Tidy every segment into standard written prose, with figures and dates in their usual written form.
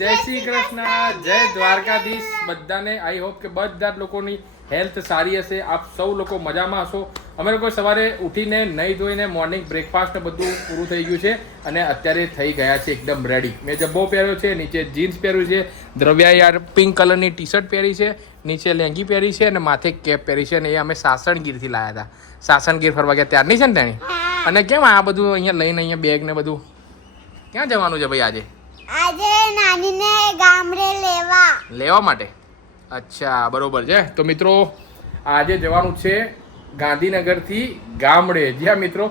જય શ્રી કૃષ્ણ, જય દ્વારકાધીશ બધાને. આઈ હોપ કે બધા જ લોકોની હેલ્થ સારી હશે. આપ સૌ લોકો મજામાં હશો. અમે લોકો સવારે ઉઠીને નહીં ધોઈને મોર્નિંગ બ્રેકફાસ્ટ બધું પૂરું થઈ ગયું છે અને અત્યારે થઈ ગયા છે એકદમ રેડી. મેં જબ્બો પહેર્યો છે, નીચે જીન્સ પહેર્યું છે, દ્રવ્યા યાર પિંક કલરની ટી શર્ટ પહેરી છે, નીચે લેંગી પહેરી છે અને માથે કેપ પહેરી છે. અને એ અમે સાસણગીરથી લાવ્યા હતા. સાસણગીર ફરવા ગયા ત્યારની છે ને તેની. અને કેમ આ બધું અહીંયા લઈને અહીંયા બેગ ને બધું ક્યાં જવાનું છે ભાઈ આજે? આજે નાનીને ગામડે લેવા માટે. અચ્છા, બરોબર છે. તો મિત્રો આજે જવાનું છે ગાંધીનગરથી ગામડે. જ્યાં મિત્રો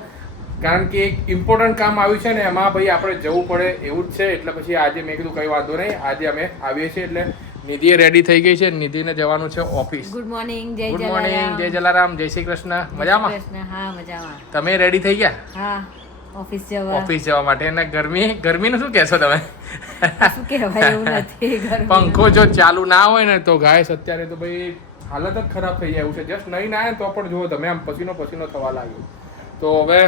કારણ કે એક ઇમ્પોર્ટન્ટ કામ આવ્યું છે ને એમાં ભાઈ આપણે જવું પડે એવું જ છે. એટલે પછી આજે મેં કીધું કંઈ વાંધો નહીં, આજે અમે આવીએ છીએ. એટલે નિધિએ રેડી થઈ ગઈ છે. નિધિને જવાનું છે office. Good morning, good morning, જય જલારામ, જય શ્રી કૃષ્ણ. મજામાં? હા, મજામાં. તમે રેડી થઈ ગયા? હા, ઓફિસ જવા માટે. અને ગરમીનું શું કહેશો તમે? શું કહેવાય એવું નથી. પંખો જો ચાલુ ના હોય ને તો ગાઈસ અત્યારે તો ભાઈ હાલત જ ખરાબ થઈ જાય એવું છે. જસ્ટ નહીં ના તો પણ જુઓ તમે આમ પસીનો થવા લાગ્યો. તો હવે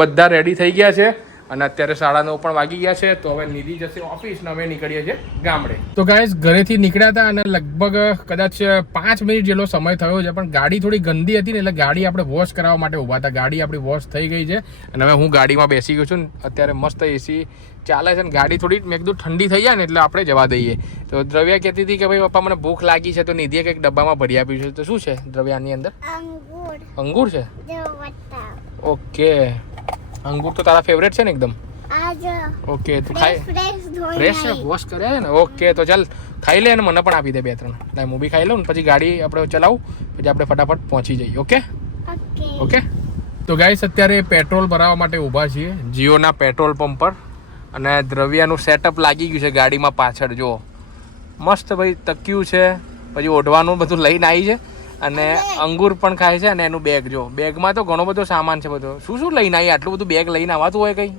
બધા રેડી થઈ ગયા છે અને અત્યારે 9:30 પણ વાગી ગયા છે. તો હવે નિધિ જશે ઓફિસ ને અમે નીકળીએ છીએ ગામડે. તો ગાઈસ ઘરેથી નીકળ્યા હતા અને લગભગ કદાચ 5 મિનિટ જેટલો સમય થયો છે. પણ ગાડી થોડી ગંદી હતી ને એટલે ગાડી આપણે વોશ કરાવવા માટે ઊભા હતા. ગાડી આપણી વોશ થઈ ગઈ છે અને હવે હું ગાડીમાં બેસી ગયો છું ને અત્યારે મસ્ત એસી ચાલે છે ને ગાડી થોડી મેં કીધું ઠંડી થઈ જાય ને એટલે આપણે જવા દઈએ. તો દ્રવ્યા કહેતી હતી કે ભાઈ પપ્પા મને ભૂખ લાગી છે તો નિધિએ કંઈક ડબ્બામાં ભરી આપ્યું છે. તો શું છે દ્રવ્યાની અંદર? અંગૂર છે. ઓકે, અંગૂર તો તારા ફેવરેટ છે ને એકદમ? ઓકે, તો ખાઈ ફ્રેશ વોશ કર્યા છે ને? ઓકે, તો ચાલ ખાઈ લે અને મને પણ આપી દે 2-3. એટલે હું બી ખાઈ લઉં ને પછી ગાડી આપણે ચલાવું પછી આપણે ફટાફટ પહોંચી જઈએ. ઓકે. તો ગાઈસ અત્યારે પેટ્રોલ ભરાવવા માટે ઊભા છીએ જીઓના પેટ્રોલ પંપ પર. અને દ્રવ્યાનું સેટઅપ લાગી ગયું છે ગાડીમાં પાછળ. જો મસ્ત ભાઈ તક્યું છે, પછી ઓઢવાનું બધું લઈને આવી છે અને અંગૂર પણ ખાય છે. અને એનું બેગ જો, બેગમાં તો ઘણો બધો સામાન છે બધો. શું લઈને આવી? આટલું બધું બેગ લઈને આવતું હોય કઈ?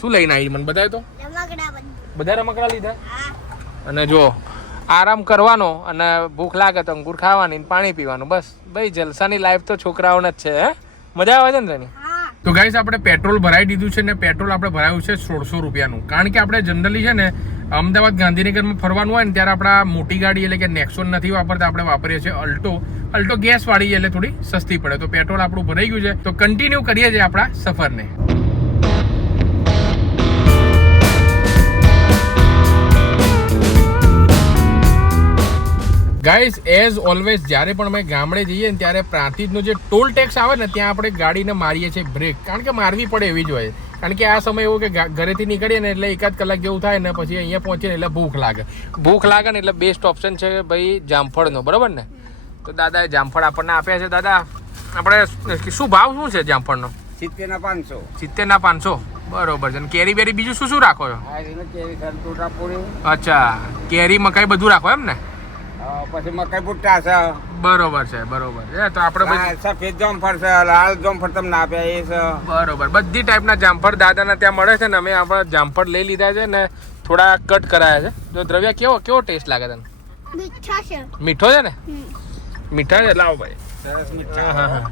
શું લઈને આવી મને બતાય તો? બધા રમકડા લીધા. અને જો આરામ કરવાનો અને ભૂખ લાગે તો અંગૂર ખાવાની, પાણી પીવાનું, બસ ભાઈ જલસાની લાઈફ તો છોકરાઓને જ છે. હે, મજા આવે છે ને તેની? તો ગાઈસ આપણે પેટ્રોલ ભરાઈ દીધું છે ને પેટ્રોલ આપણે ભરાયું છે 1600 રૂપિયાનું. કારણ કે આપણે જનરલી છે ને અમદાવાદ ગાંધીનગરમાં ફરવાનું હોય ને ત્યારે આપણા મોટી ગાડી એટલે કે નેક્સોન નથી વાપરતા, આપણે વાપરીએ છીએ અલ્ટો ગેસ વાળી એટલે થોડી સસ્તી પડે. તો પેટ્રોલ આપણું ભરાઈ ગયું છે તો કન્ટિન્યુ કરીએ છીએ આપણા સફરને. ગાઈઝ એઝ ઓલવેઝ જ્યારે પણ અમે ગામડે જઈએ ને ત્યારે પ્રાંતિજનો જે ટોલ ટેક્સ આવે ને ત્યાં આપણે ગાડીને મારીએ છીએ બ્રેક. કારણ કે મારવી પડે એવી જ હોય. કારણ કે આ સમય એવો કે ઘરેથી નીકળીએ ને એટલે 1 કલાક જેવું થાય ને પછી અહીંયા પહોંચીએ ને એટલે ભૂખ લાગે ને એટલે બેસ્ટ ઓપ્શન છે ભાઈ જામફળનો. બરાબર ને? તો દાદાએ જામફળ આપણને આપ્યા છે. દાદા આપણે શું ભાવ શું છે જામફળનો? 70 ના 500. બરોબર છે. કેરી બેરી બીજું શું રાખો છો? અચ્છા, કેરી મકાઈ બધું રાખો એમ ને? પછી મકાઈ ભુટ્ટા છે. બરોબર છે. તો આપણે સફેદ જામફળ છે, લાલ જામફળ તમને આપ્યા એ છે. બરોબર, બધી ટાઈપના જામફળ દાદાના ત્યાં મળે છે ને અમે આપણા જામફળ લઈ લીધા છે ને થોડા કટ કરાયા છે. તો દ્રવ્યા કેવો ટેસ્ટ લાગે તને? મીઠો છે ને? મીઠા છે. લાવો ભાઈ, સરસ મીઠા.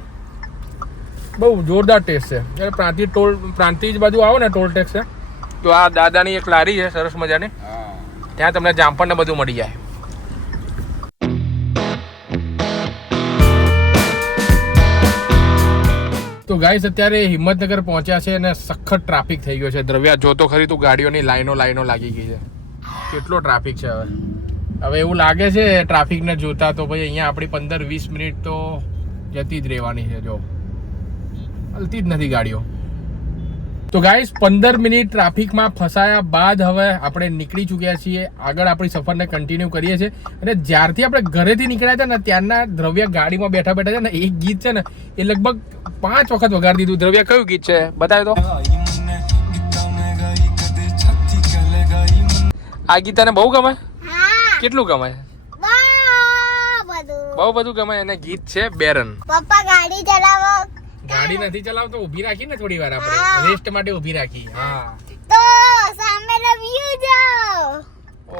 બહુ જોરદાર ટેસ્ટ છે. પ્રાંતિજ બાજુ આવો ને ટોલ ટેક્સ છે તો આ દાદાની એક લારી છે સરસ મજાની, ત્યાં તમને જામફળ ને બધું મળી જાય. તો ગાઈસ અત્યારે હિંમતનગર પહોંચ્યા છે અને સખત ટ્રાફિક થઈ ગયો છે. દ્રવ્યા જોતો ખરી તું ગાડીઓની લાઈનો લાગી ગઈ છે. કેટલો ટ્રાફિક છે હવે એવું લાગે છે ટ્રાફિકને જોતા તો ભાઈ અહીંયા આપણી 15-20 મિનિટ તો જતી જ રહેવાની છે. જો હલતી જ નથી ગાડીઓ. તો ગાઈસ 15 મિનિટ ટ્રાફિકમાં ફસાયા બાદ હવે આપણે નીકળી ચૂક્યા છીએ. આગળ આપણી સફરને કન્ટિન્યુ કરીએ છીએ. અને જ્યારથી આપણે ઘરેથી નીકળ્યા હતા ને ત્યારના દ્રવ્યા ગાડીમાં બેઠા છે ને એક ગીત છે ને એ લગભગ 5 વખત વગાડી દીધું. દ્રવ્યા કયું ગીત છે બતાવે તો? આ ગીત તને બહુ ગમે? કેટલું ગમે? બહુ બધું ગમે. અને ગીત છે બેરન. પપ્પા ગાડી ચલાવો. ગાડી નથી ચલાવતો, ઊભી રાખી ને થોડી વાર આપણે રેસ્ટ માટે ઊભી રાખી. હા, તો સામેનો વ્યૂ જો.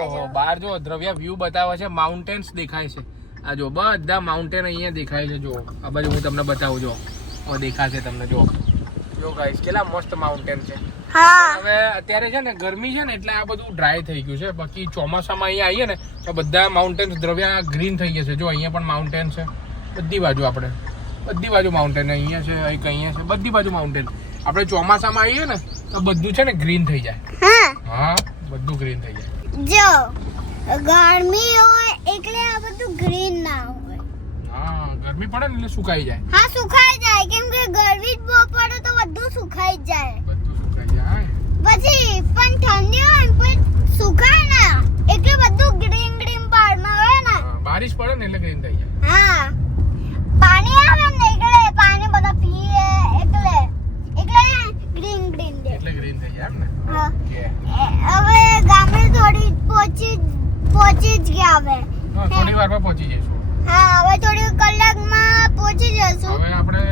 ઓહો, બહાર જો દ્રવ્યા વ્યૂ બતાવે છે. માઉન્ટેન્સ દેખાય છે. આ જો બધા માઉન્ટેન અહીંયા દેખાય છે. જો આ બાજુ હું તમને બતાવું. જો દેખાશે તમને. જો જો ગાઈસ કેટલા મસ્ત માઉન્ટેન છે. હા હવે અત્યારે છે ને ગરમી છે ને એટલે આ બધું ડ્રાય થઈ ગયું છે. બાકી ચોમાસામાં અહીંયા આવીએ ને તો બધા માઉન્ટેન્સ દ્રવ્યા ગ્રીન થઈ જશે. જો અહીંયા પણ માઉન્ટેન છે બધી બાજુ. આપણે બધી બાજુ માઉન્ટેન અહીંયા છે, એક અહીંયા છે, બધી બાજુ માઉન્ટેન. આપણે ચોમાસામાં આવીએ ને તો બધું છે ને ગ્રીન થઈ જાય. હા બધું ગ્રીન થઈ જાય. જો ગરમી હોય એટલે આ બધું ગ્રીન ના હોય. હા ગરમી પડે ને એટલે સુકાઈ જાય. હા સુકાઈ જાય કેમ કે ગરમી જ બહુ પડે તો બધું સુકાઈ જ જાય. બધું સુકાઈ જાય. પછી પણ ઠંડી હોય ને પણ સુકાય ના એટલે બધું ગ્રીન ગ્રીન પાડમાં હોય ને. બારિશ પડે ને એટલે ગ્રીન થઈ જાય. હા પાણી આવે ને એટલે પાણી બધા પીએ એટલે ગ્રીન ગ્રીન દે એટલે ગ્રીન થઈ જાય એમ ને. હા. ઓકે. હવે ગામડે થોડી પહોંચી જ ગયા હવે. હા થોડી વારમાં પહોંચી જઈશું. હા હવે થોડી કલાકમાં પહોંચી જશું. હવે આપણે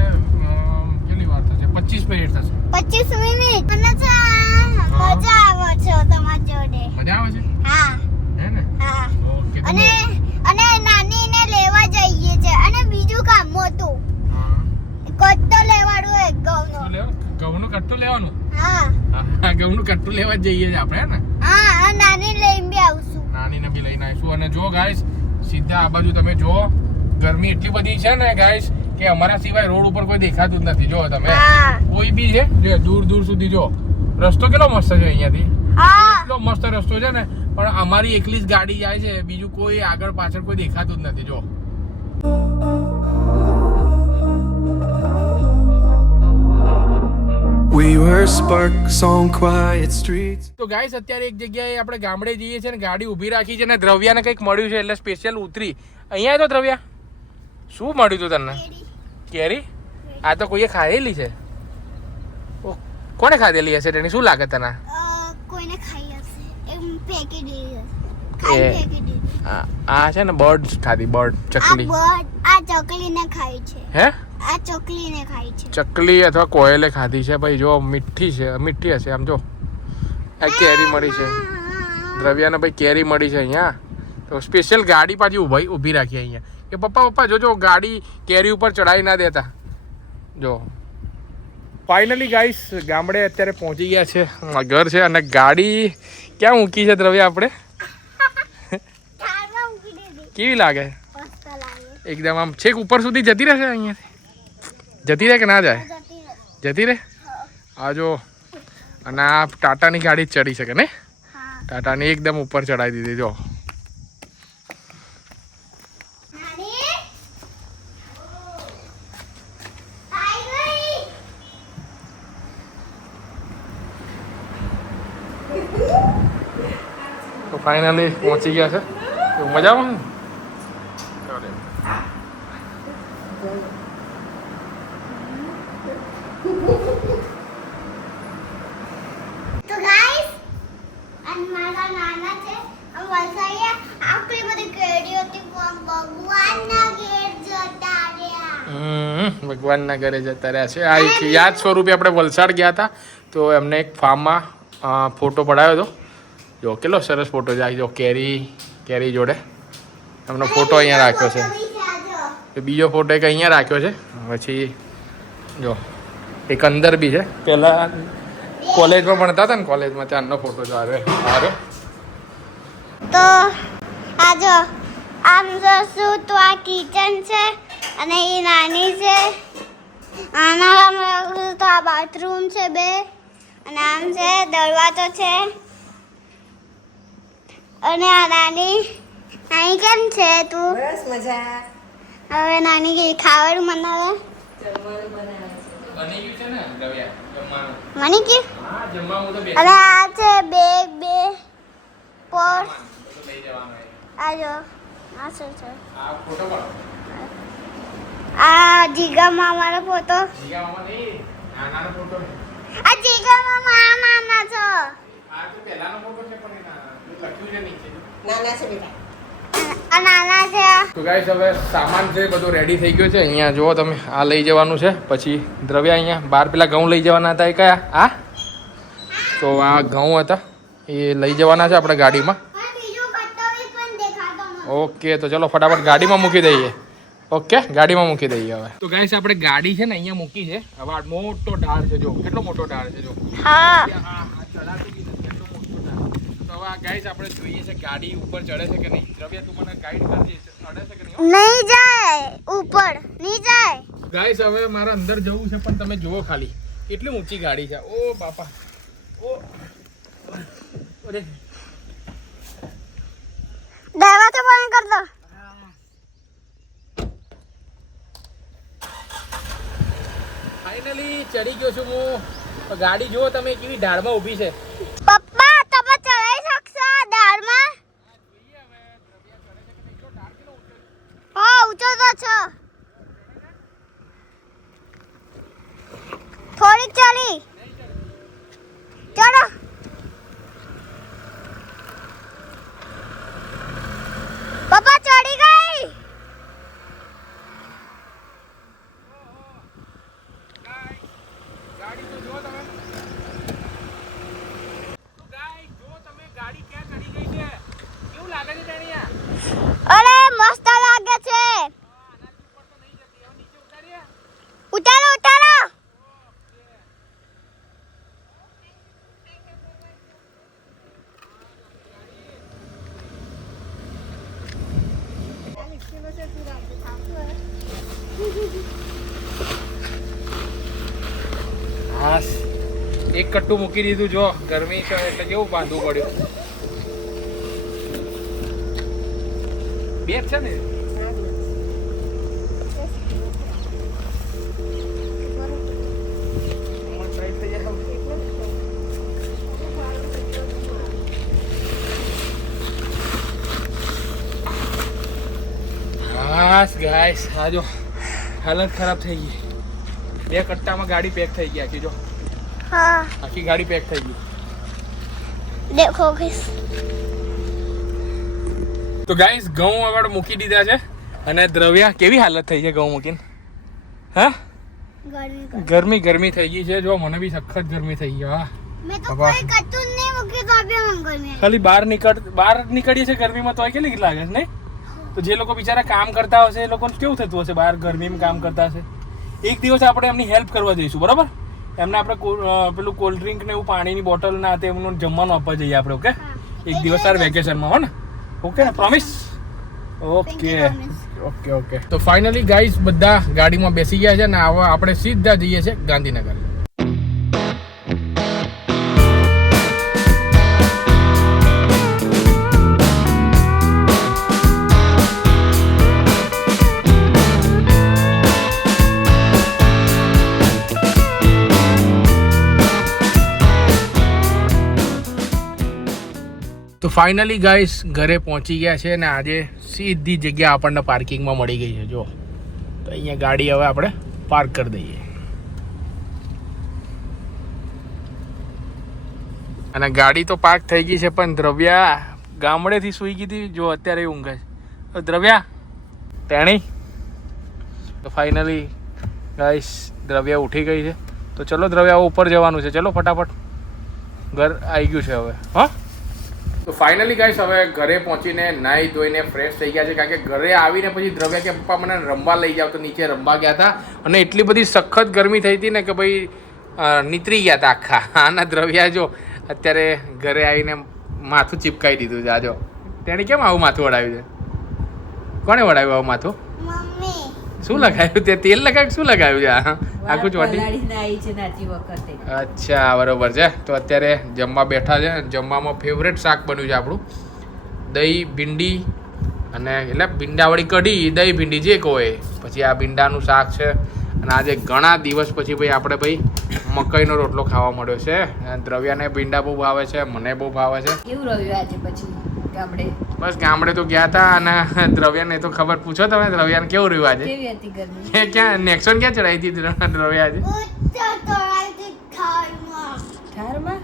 કેટલી વાર થશે? 25 મિનિટ થશે. 25 મિનિટ. મને મજા આવે છે તમારી જોડે. મજા આવે છે હા હે ને? હા ઓકે. અને નાનીને લેવા જઈએ છે. અને બીજું કામ હતું હા કટ્ટો લેવાનું એક ઘઉંનો. ઘઉંનું કટ્ટું લેવાનું. હા ઘઉંનું કટ્ટું લેવા જ જઈએ છીએ આપણે હે ને. હા અને નાની લઈને બી આવશું. નાનીને બી લઈને આવીશું. અને જો ગાઈસ સીધા આ બાજુ તમે જો ગરમી એટલી બધી છે ને ગાઈસ કે અમારા સિવાય રોડ ઉપર કોઈ દેખાતું જ નથી. જો તમે હા કોઈ બી છે જો દૂર દૂર સુધી જો રસ્તો કેટલો મસ્ત છે અહીંયાથી. હા એટલો મસ્ત રસ્તો છે ને પણ અમારી એકલી જ ગાડી જાય છે. બીજું કોઈ આગળ પાછળ કોઈ દેખાતું જ નથી. જો We were sparks on quiet streets. તો ગાઈસ અત્યારે એક જગ્યાએ આપણે ગામડે જઈએ છીએ ને ગાડી ઊભી રાખી છે ને દ્રવ્યાને કંઈક મળ્યું છે એટલે સ્પેશિયલ ઉતરી અહીંયા તો દ્રવ્યા શું મળ્યું તું તને? કેરી? આ તો કોઈએ ખાધેલી છે. ઓ કોને ખાધેલી હશે તેની શું લાગે તને? કોઈને ખાઈ હશે એમ ફેંકી દીધી એ ખાઈ ફેંકી દીધી. આ છે ને બર્ડ ખાધી. બર્ડ ચકલી. આ ચકલીને ખાઈ છે. હે આ ચકલીને ખાઈ છે. ચકલી અથવા કોયલે ખાધી છે ભાઈ. જો મીઠી છે, મીઠી હશે આમ. જો આ કેરી મળી છે દ્રવ્યાને ભાઈ. કેરી મળી છે અહીંયા તો સ્પેશિયલ ગાડી પાછી ઊભી રાખી અહીંયા કે પપ્પા જોજો ગાડી કેરી ઉપર ચડાવી ના દેતા. જો ફાઇનલી ગાઈસ ગામડે અત્યારે પહોંચી ગયા છે. ઘર છે અને ગાડી ક્યાં મૂકી છે દ્રવ્યા આપણે? થાળમાં મૂકી દીધી. કેવી લાગે? મસ્ત લાગે. એકદમ આમ છેક ઉપર સુધી જતી રહેશે અહીંયાથી? જતી રહે કે ના જાય? જતી રહે. જતી રહે. આ જો અને આ ટાટાની ગાડી જ ચડી શકે ને? હા. ટાટાની એકદમ ઉપર ચડાવી દીધી. જો નાની આઈ ગઈ. તો ફાઇનલી પહોંચી ગયા છે. તો મજામાં ને? તો ગાઈસ અને મારા નાના છે આ વલસાડે આટલી બધી કેરીઓ હતી પણ ભગવાનના ઘેર જતા રહ્યા. ભગવાનના ઘરે જતા રહ્યા છે. આ એક યાદ સ્વરૂપે આપણે વલસાડ ગયા હતા તો એમને એક ફાર્મમાં ફોટો પડાવ્યો હતો. જો કેટલો સરસ ફોટો છે. જો કેરી જોડે એમનો ફોટો અહીંયા રાખ્યો છે. બીજો ફોટો એક અહીંયા રાખ્યો છે. પછી જો એક અંદર બી છે. પહેલાં કોલેજમાં ભણતા હતા ને કોલેજમાં ત્યાંનો ફોટો જો આવ્યો. તો આ જો આમ જોશું તો આ કિચન છે અને એ નાની છે. આના આમ જોશું તો આ બાથરૂમ છે બે અને આમ છે દરવાજો છે અને આ નાની કેમ છે તું? બસ મજા. હવે નાની કે ખાવાનું બનાવે જમવાનું બનાવે છે. બની ગયું છે ને દ્રવ્યા જમવાનું? મને કે હા જમવાનું તો અને આ છે બેગ બે પર્સ લઈ જવાનું. આ જો આ શું છે? આ ફોટો પણ આ જીગા મામાનો ફોટો. જીગા મામા નહીં, નાનાનો ફોટો. આ જીગા મામા આ નાના છો. આ તો પહેલાનો ફોટો છે પણ એના લખ્યું છે નીચે. નાના છે બેટા. આ નાના છે. તો ગાઈસ હવે સામાન છે બધું રેડી થઈ ગયો છે. અહીંયા જુઓ તમે આ લઈ જવાનું છે. પછી દ્રવ્યા અહીંયા બહાર પેલા ઘઉં લઈ જવાના હતા એ કયા? આ તો આ ઘઉં હતા એ લઈ જવાના છે આપણે ગાડીમાં. બીજો કટ્ટો પણ દેખાતો નથી. ઓકે તો ચલો ફટાફટ ગાડીમાં મૂકી દઈએ. ઓકે ગાડીમાં મૂકી દઈએ હવે. તો ગાઈસ આપણે ગાડી છે ને અહીંયા મૂકી છે. હવે આ મોટો ઢાળ છે જો, કેટલો મોટો ઢાળ છે જો. હા આ ચડાતું બી નથી, એટલો મોટો ઢાળ. તો હવે ગાઈસ આપણે જોઈએ છે ગાડી ઉપર ચડે છે કે નહીં. દ્રવ્ય તું મને ગાઈડ કરજે, ચડે છે કે નહીં. નહીં જાય ઉપર, નહીં જાય. ગાઈસ હવે મારે અંદર જવું છે પણ તમે જુઓ ખાલી કેટલી ઊંચી ગાડી છે. ઓ બાપા, ઓ અરે દરવાજો બંધ કર દો. ફાઇનલી ચડી ગયો છું હું. ગાડી જુઓ તમે કેવી ઢાળમાં ઊભી છે. પપ્પા તમે ચડાઈ શકશો આ દાળમાં? હા ઊંચો તો છે. થોડીક ચડી ચલો. પપ્પા ચડી ગઈ. ગાડી તો જુઓ તમે. તો ગાઈસ જુઓ તમે ગાડી ક્યાં ચડી ગઈ છે. કેવું લાગે છે ટેણીયા? અરે મસ્ત લાગે છે. આનાથી ઉપર તો નહીં જતી. હવે નીચે ઉતારીએ. ઉતારો ઉતારો. હાસ એક કટ્ટું મૂકી દીધું જો. ગરમી છે એટલે કેવું બાંધવું પડ્યું. બે જ છે ને. હાસ ગાઈસ આ જો હાલત ખરાબ થઈ ગઈ. બે કટ્ટામાં ગાડી પેક થઈ ગઈ આખી જો. હા આખી ગાડી પેક થઈ ગઈ. દેખો ગાઈસ. તો ગાઈસ ઘઉં આગળ મૂકી દીધા છે અને દ્રવ્યા કેવી હાલત થઈ છે ઘઉં મૂકીને. હા ગરમી ગરમી થઈ ગઈ છે જો. મને બી સખત ગરમી થઈ ગઈ. હા મેં તો કોઈ કટું નહીં મૂકી તો બી મને ગરમી. ખાલી બહાર નીકળીએ છે ગરમીમાં તો કેટલી લાગે છે નહીં. તો જે લોકો બિચારા કામ કરતા હશે એ લોકોને કેવું થતું હશે બહાર ગરમીમાં કામ કરતા હશે. એક દિવસ આપણે એમની હેલ્પ કરવા જઈશું બરાબર. એમને આપણે પેલું કોલ્ડ ડ્રિંક ને એવું પાણીની બોટલ ના તે એમનું જમવાનું આપવા જઈએ આપણે. ઓકે એક દિવસ સાર વેકેશનમાં હો ને. ઓકે ને પ્રોમિસ. Okay okay okay. તો ફાઇનલી ગાઈસ બધા ગાડીમાં બેસી ગયા છે ને હવે આપણે સીધા જઈએ છીએ ગાંધીનગર. તો ફાઇનલી ગાઈસ ઘરે પહોંચી ગયા છે ને આજે સીધી જગ્યા આપણને પાર્કિંગમાં મળી ગઈ છે જો. તો અહીંયા ગાડી હવે આપણે પાર્ક કરી દઈએ. અને ગાડી તો પાર્ક થઈ ગઈ છે પણ દ્રવ્યા ગામડેથી સૂઈ ગઈ હતી જો. અત્યારે ઊંઘે છે દ્રવ્યા તેણી. તો ફાઇનલી ગાઈસ દ્રવ્યા ઉઠી ગઈ છે. તો ચલો દ્રવ્યા ઉપર જવાનું છે. ચલો ફટાફટ ઘર આવી ગયું છે હવે. હા તો ફાઇનલી ગાઈસ હવે ઘરે પહોંચીને નાહી ધોઈને ફ્રેશ થઈ ગયા છે. કારણ કે ઘરે આવીને પછી દ્રવ્યા કે પપ્પા મને રમવા લઈ જાવ. તો નીચે રમવા ગયા હતા અને એટલી બધી સખત ગરમી થઈ હતી ને કે ભાઈ નીતરી ગયા હતા આખા. આના દ્રવ્યા જો અત્યારે ઘરે આવીને માથું ચીપકાઈ દીધું છે. આ જો તેણે કેમ આવું માથું વડાવ્યું છે. કોણે વડાવ્યું આવું માથું? મમ્મી શું લગાવ્યું? તે તેલ લગાવ્યું શું લગાવ્યું છે આખું ચોટી? અચ્છા બરોબર છે. તો અત્યારે જમવા બેઠા છે. જમવામાં ફેવરેટ શાક બન્યું છે આપણું દહીં ભીંડી અને એટલે ભીંડાવાળી કઢી દહીં ભીંડી જે કહો એ. પછી આ ભીંડાનું શાક છે. અને આજે ઘણા દિવસ પછી ભાઈ આપણે ભાઈ મકાઈનો રોટલો ખાવા મળ્યો છે. દ્રવ્યાને ભીંડા બહુ ભાવે છે, મને બહુ ભાવે છે. કેવું રહ્યું આજે પછી ગામડે? બસ ગામડે તો ગયા હતા અને દ્રવ્યાને તો ખબર પૂછો તમે દ્રવ્યાને કેવું રહ્યું આજે. કેવી હતી ગરમી? ક્યાં નેક્સોન ક્યાં ચડાવી હતી દ્રવ્યા આજે? ઠારમાં?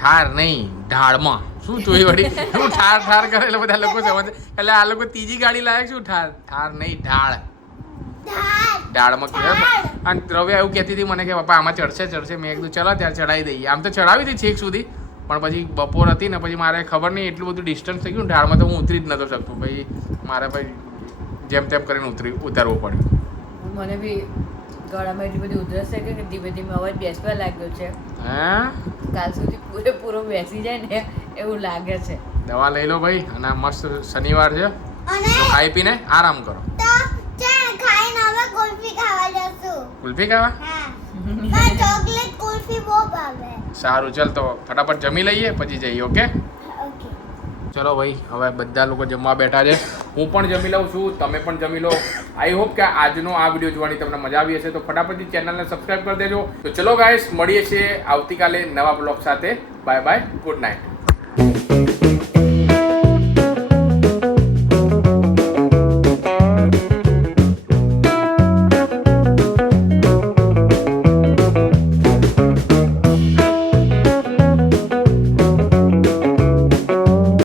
ઠાર નહીં ઢાળમાં. શું તું વળી શું ઠાર ઠાર કરે એટલે બધા લોકો સમજે. એટલે આ લોકો ત્રીજી ગાડી લાયક શું ઠાર ઠાર નહીં ઢાળ. ઢાળમાં કહેવાય. અને દ્રવ્યા એવું કહેતી હતી મને કે પપ્પા આમાં ચડશે. મેં કીધું ચલો ત્યારે ચડાવી દઈએ. આમ તો ચડાવી હતી છેક સુધી પણ પછી બપોર હતી ને પછી મારે ખબર નહીં એટલું બધું ડિસ્ટન્સ થઈ ગયું ઢાળમાં તો હું ઉતરી જ નહોતો શકતો. ભાઈ મારે ભાઈ જેમ તેમ કરીને ઉતારવું પડ્યું. મને બી ગળામાં એટલી બધી ઉધરસ છે કે ધીમે ધીમે અવાજ બેસવા લાગ્યો છે. હા કાલ સુધી પૂરેપૂરો બેસી જાય ને એવું લાગે છે. દવા લઈ લો ભાઈ અને આ મસ્ત શનિવાર છે અને તો ખાઈ પીને આરામ કરો. તો ચાલ ખાઈને હવે કુલ્ફી ખાવા જશું. કુલ્ફી ખાવા? હા મને ચોકલેટ કુલ્ફી બહુ ભાવે. સારું ચાલ તો ફટાફટ જમી લઈએ પછી જઈએ. ઓકે ઓકે ચલો ભાઈ હવે બધા લોકો જમવા બેઠા છે. હું પણ જમી લઉં છું, તમે પણ જમી લો. આઈ હોપ કે આજનો આ વિડીયો જોવાની તમને મજા આવી હશે તો ફટાફટથી ચેનલને સબસ્ક્રાઈબ કરી દેજો. તો ચલો ગાઈસ મળીએ છીએ આવતીકાલે નવા બ્લોગ સાથે. Bye bye, good night.